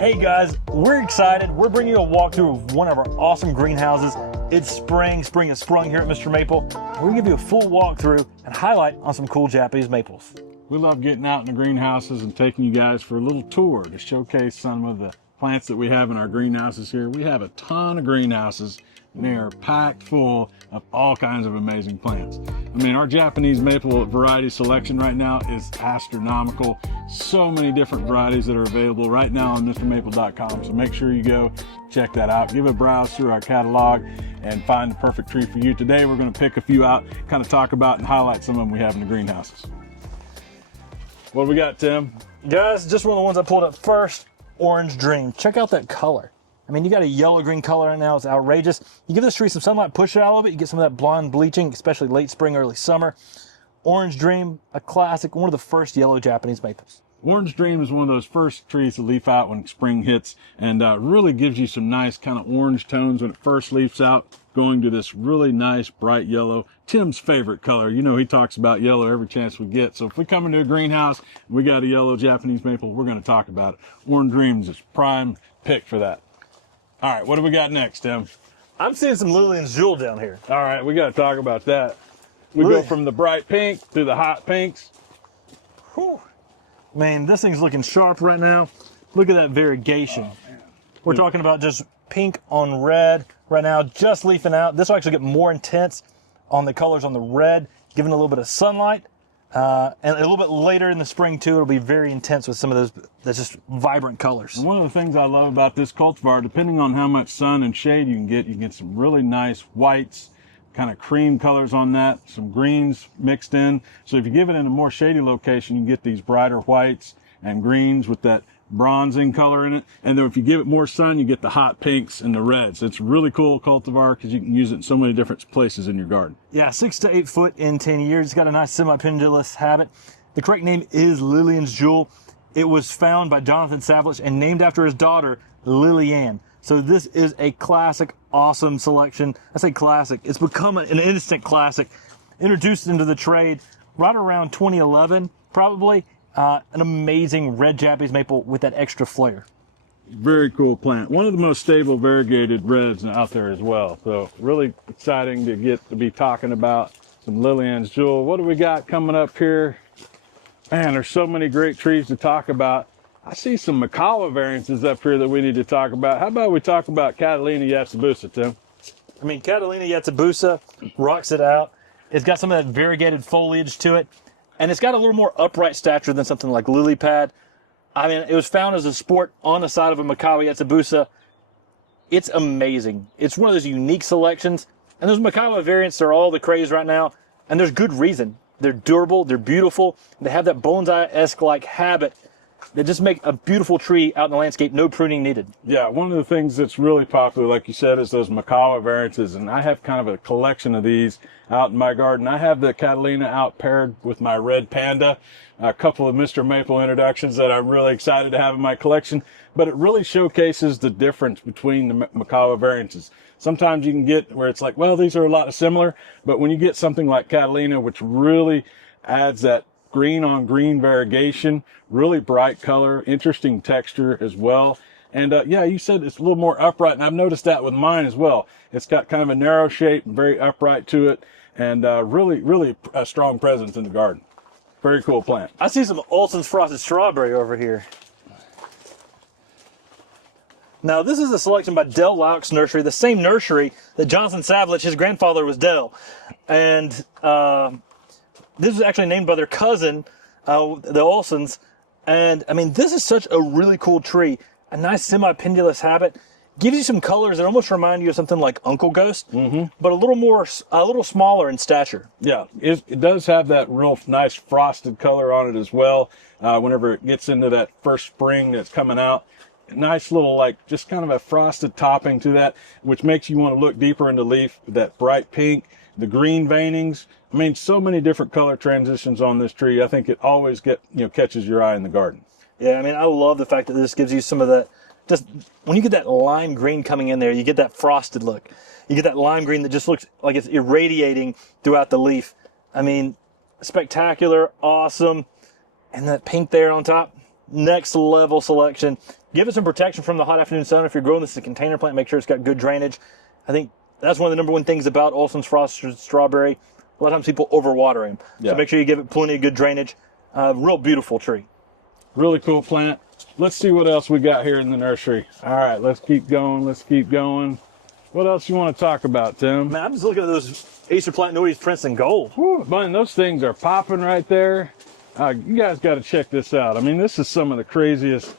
Hey guys, we're excited. We're bringing you a walkthrough of one of our awesome greenhouses. It's spring. Spring has sprung here at Mr. Maple. We're gonna give you a full walkthrough and highlight on some cool Japanese maples. We love getting out in the greenhouses and taking you guys for a little tour to showcase some of the plants that we have in our greenhouses here. We have a ton of greenhouses and they are packed full of all kinds of amazing plants. I mean, our Japanese maple variety selection right now is astronomical. So many different varieties that are available right now on MrMaple.com. So make sure you go check that out. Give a browse through our catalog and find the perfect tree for you. Today, we're going to pick a few out, kind of talk about and highlight some of them we have in the greenhouses. What do we got, Tim? Guys, just one of the ones I pulled up first, Orange Dream. Check out that color. I mean, you got a yellow-green color right now. It's outrageous. You give this tree some sunlight, push it out a little bit, you get some of that blonde bleaching, especially late spring, early summer. Orange Dream, a classic, one of the first yellow Japanese maples. Orange Dream is one of those first trees to leaf out when spring hits, and really gives you some nice kind of orange tones when it first leaves out, going to this really nice bright yellow. Tim's favorite color. You know, he talks about yellow every chance we get. So if we come into a greenhouse and we got a yellow Japanese maple, we're going to talk about it. Orange Dream is a prime pick for that. All right, what do we got next, Tim? I'm seeing some Lillians Jewel down here. All right, we got to talk about that. We go from the bright pink to the hot pinks. Whew. Man, this thing's looking sharp right now. Look at that variegation. Oh, We're talking about just pink on red right now, just leafing out. This will actually get more intense on the colors on the red, giving a little bit of sunlight. And a little bit later in the spring too, it'll be very intense with some of those that's just vibrant colors. And one of the things I love about this cultivar, depending on how much sun and shade you can get some really nice whites, kind of cream colors on that, some greens mixed in. So if you give it in a more shady location, you can get these brighter whites and greens with that bronzing color in it. And then if you give it more sun, you get the hot pinks and the reds. It's a really cool cultivar because you can use it in so many different places in your garden. Yeah, 6 to 8 foot in 10 years. It's got a nice semi-pendulous habit. The correct name is Lillians Jewel. It was found by Jonathan Savage and named after his daughter, Lillian. So this is a classic, awesome selection. I say classic. It's become an instant classic. Introduced into the trade right around 2011, probably. An amazing red Japanese maple with that extra flair. Very cool plant. One of the most stable variegated reds out there as well. So really exciting to get to be talking about some Lillians Jewel. What do we got coming up here? Man, there's so many great trees to talk about. I see some Makawa variances up here that we need to talk about. How about we talk about Catalina Yatsubusa, Tim? I mean, Catalina Yatsubusa rocks it out. It's got some of that variegated foliage to it. And it's got a little more upright stature than something like lily pad. I mean, it was found as a sport on the side of a Makawa Yatsubusa. It's amazing. It's one of those unique selections. And those Makawa variants are all the craze right now. And there's good reason. They're durable, they're beautiful. They have that bonsai-esque like habit that just make a beautiful tree out in the landscape, no pruning needed. Yeah, one of the things that's really popular, like you said, is those Makawa variances. And I have kind of a collection of these out in my garden. I have the Catalina out paired with my red panda, a couple of Mr. Maple introductions that I'm really excited to have in my collection. But it really showcases the difference between the Makawa variances. Sometimes you can get where it's like, well, these are a lot similar. But when you get something like Catalina, which really adds that green on green variegation, really bright color, interesting texture as well. And yeah, you said it's a little more upright, and I've noticed that with mine as well. It's got kind of a narrow shape and very upright to it, and really a strong presence in the garden. Very cool plant. I see some Olssons frosted strawberry over here. Now, this is a selection by Dell Laux Nursery, the same nursery that Jonathan Savage, his grandfather was Dell. And this was actually named by their cousin, the Olssons. And I mean, this is such a really cool tree. A nice semi-pendulous habit. Gives you some colors that almost remind you of something like Uncle Ghost, but a little smaller in stature. Yeah, it does have that real nice frosted color on it as well. Whenever it gets into that first spring that's coming out. Nice little, like, just kind of a frosted topping to that, which makes you want to look deeper into leaf. That bright pink, the green veinings. I mean, so many different color transitions on this tree. I think it always catches your eye in the garden. Yeah, I mean, I love the fact that this gives you some of that, just when you get that lime green coming in there, you get that frosted look. You get that lime green that just looks like it's irradiating throughout the leaf. I mean, spectacular, awesome. And that pink there on top, next level selection. Give it some protection from the hot afternoon sun. If you're growing this as a container plant, make sure it's got good drainage. I think that's one of the number one things about Olssons frosted strawberry. A lot of times people overwater them. Yeah. So make sure you give it plenty of good drainage. Real beautiful tree. Really cool plant. Let's see what else we got here in the nursery. All right, let's keep going. Let's keep going. What else you want to talk about, Tim? Man, I'm just looking at those Acer Platinoides Princeton Gold. Whew, man, those things are popping right there. You guys got to check this out. I mean, this is some of the craziest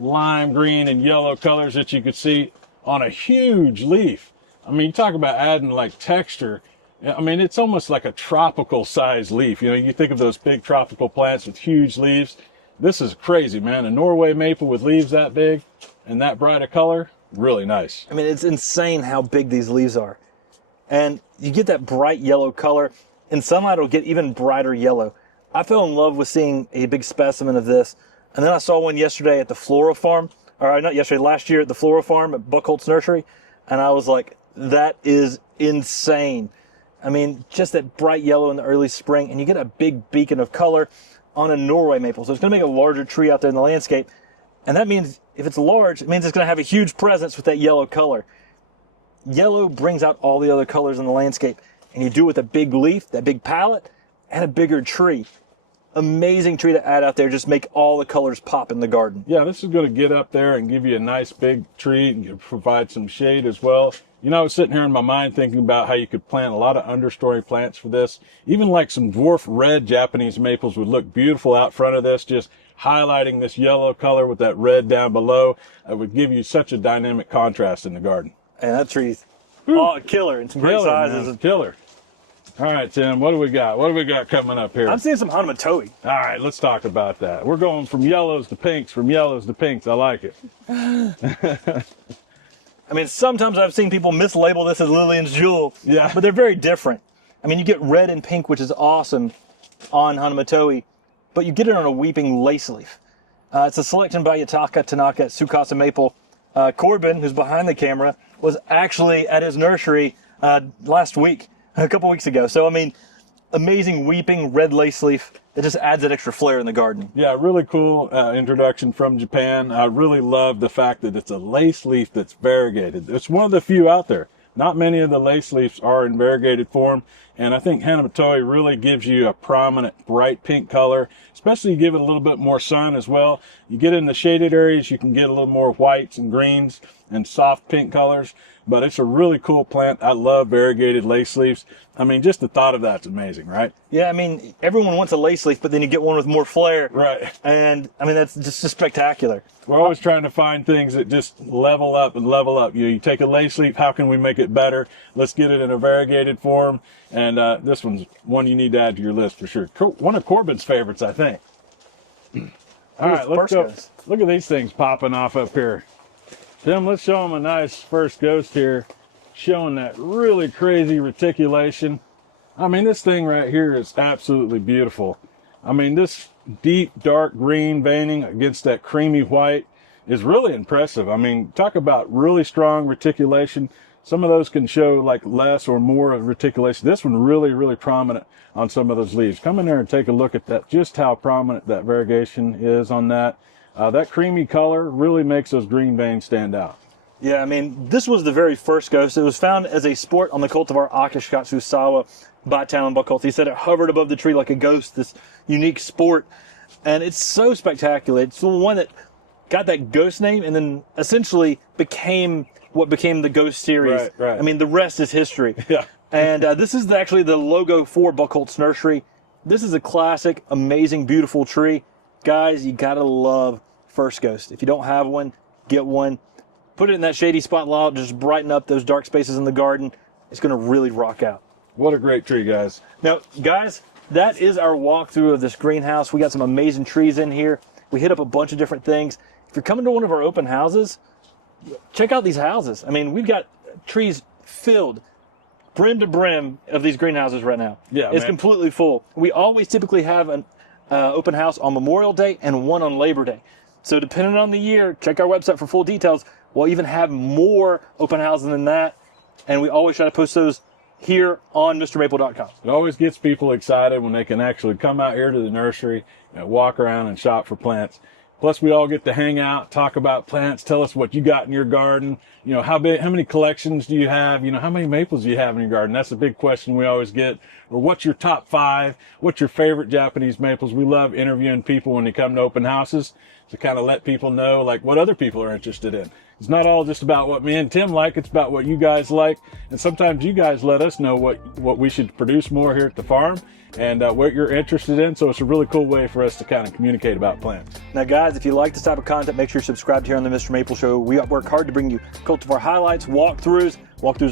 lime green and yellow colors that you could see on a huge leaf. I mean, you talk about adding like texture. I mean, it's almost like a tropical size leaf. You know, you think of those big tropical plants with huge leaves. This is crazy, man. A Norway maple with leaves that big and that bright a color, really nice. I mean, it's insane how big these leaves are. And you get that bright yellow color. In sunlight, it'll get even brighter yellow. I fell in love with seeing a big specimen of this. And then I saw one yesterday at the Floral Farm, or not yesterday, last year at the Floral Farm at Buckholtz Nursery. And I was like, that is insane. I mean, just that bright yellow in the early spring, and you get a big beacon of color on a Norway maple. So it's going to make a larger tree out there in the landscape. And that means if it's large, it means it's going to have a huge presence with that yellow color. Yellow brings out all the other colors in the landscape. And you do it with a big leaf, that big palette, and a bigger tree. Amazing tree to add out there. Just make all the colors pop in the garden. Yeah, this is going to get up there and give you a nice big tree and provide some shade as well. You know, I was sitting here in my mind thinking about how you could plant a lot of understory plants for this. Even like some dwarf red Japanese maples would look beautiful out front of this, just highlighting this yellow color with that red down below. It would give you such a dynamic contrast in the garden. And that tree's a killer in some great sizes. Man, killer. All right, Tim, what do we got? What do we got coming up here? I'm seeing some Hanamatoi. All right, let's talk about that. We're going from yellows to pinks, from yellows to pinks. I like it. I mean, sometimes I've seen people mislabel this as Lillians Jewel, Yeah. but they're very different. I mean, you get red and pink, which is awesome on Hanamatoi, but you get it on a weeping lace leaf. It's a selection by Yataka Tanaka at Tsukasa Maple. Corbin, who's behind the camera, was actually at his nursery last week, a couple weeks ago. So, I mean, amazing weeping red lace leaf that just adds that extra flair in the garden. Yeah, really cool introduction from Japan. I really love the fact that it's a lace leaf that's variegated. It's one of the few out there. Not many of the lace leaves are in variegated form, and I think Hanamatoi really gives you a prominent bright pink color, especially you give it a little bit more sun as well. You get in the shaded areas, you can get a little more whites and greens and soft pink colors, but it's a really cool plant. I love variegated lace leaves. I mean, just the thought of that's amazing, right? Yeah, I mean, everyone wants a lace leaf, but then you get one with more flair. Right. And, I mean, that's just spectacular. We're always trying to find things that just level up and level up. You take a lace leaf, how can we make it better? Let's get it in a variegated form. And this one's one you need to add to your list for sure. One of Corbin's favorites, I think. All right, let's go. Look at these things popping off up here. Tim, let's show them a nice first ghost here, showing that really crazy reticulation. I mean, this thing right here is absolutely beautiful. I mean, this deep, dark green veining against that creamy white is really impressive. I mean, talk about really strong reticulation. Some of those can show like less or more of reticulation. This one really, really prominent on some of those leaves. Come in there and take a look at that, just how prominent that variegation is on that. That creamy color really makes those green veins stand out. Yeah, I mean, this was the very first ghost. It was found as a sport on the cultivar Akashikatsusawa by Talon Buckholtz. He said it hovered above the tree like a ghost, this unique sport. And it's so spectacular. It's the one that got that ghost name and then essentially became what became the ghost series. Right. I mean, the rest is history. Yeah. And this is actually the logo for Buckholtz Nursery. This is a classic, amazing, beautiful tree. Guys, you gotta love First Ghost. If you don't have one, get one. Put it in that shady spot lot, just brighten up those dark spaces in the garden. It's gonna really rock out. What a great tree, guys. Now, guys, that is our walkthrough of this greenhouse. We got some amazing trees in here. We hit up a bunch of different things. If you're coming to one of our open houses, check out these houses. I mean, we've got trees filled brim to brim of these greenhouses right now. Yeah, it's man. completely full. We always typically have an open house on Memorial Day and one on Labor Day. So depending on the year, check our website for full details. We'll even have more open houses than that. And we always try to post those here on MrMaple.com. It always gets people excited when they can actually come out here to the nursery and walk around and shop for plants. Plus, we all get to hang out, talk about plants, tell us what you got in your garden. You know, how many collections do you have? You know, how many maples do you have in your garden? That's a big question we always get. Or what's your top 5? What's your favorite Japanese maples? We love interviewing people when they come to open houses to kind of let people know like what other people are interested in. It's not all just about what me and Tim like. It's about what you guys like. And sometimes you guys let us know what we should produce more here at the farm and what you're interested in. So it's a really cool way for us to kind of communicate about plants. Now, guys, if you like this type of content, make sure you're subscribed here on the Mr. Maple Show. We work hard to bring you cultivar highlights, walkthroughs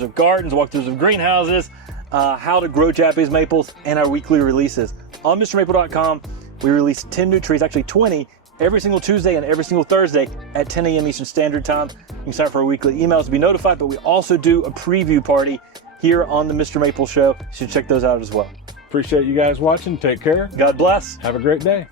of gardens, walkthroughs of greenhouses, how to grow Japanese maples, and our weekly releases. On MrMaple.com, we release 10 new trees, actually 20, every single Tuesday and every single Thursday at 10 a.m. Eastern Standard Time. You can sign up for our weekly emails to be notified, but we also do a preview party here on the Mr. Maple Show. You should check those out as well. Appreciate you guys watching. Take care. God bless. Have a great day.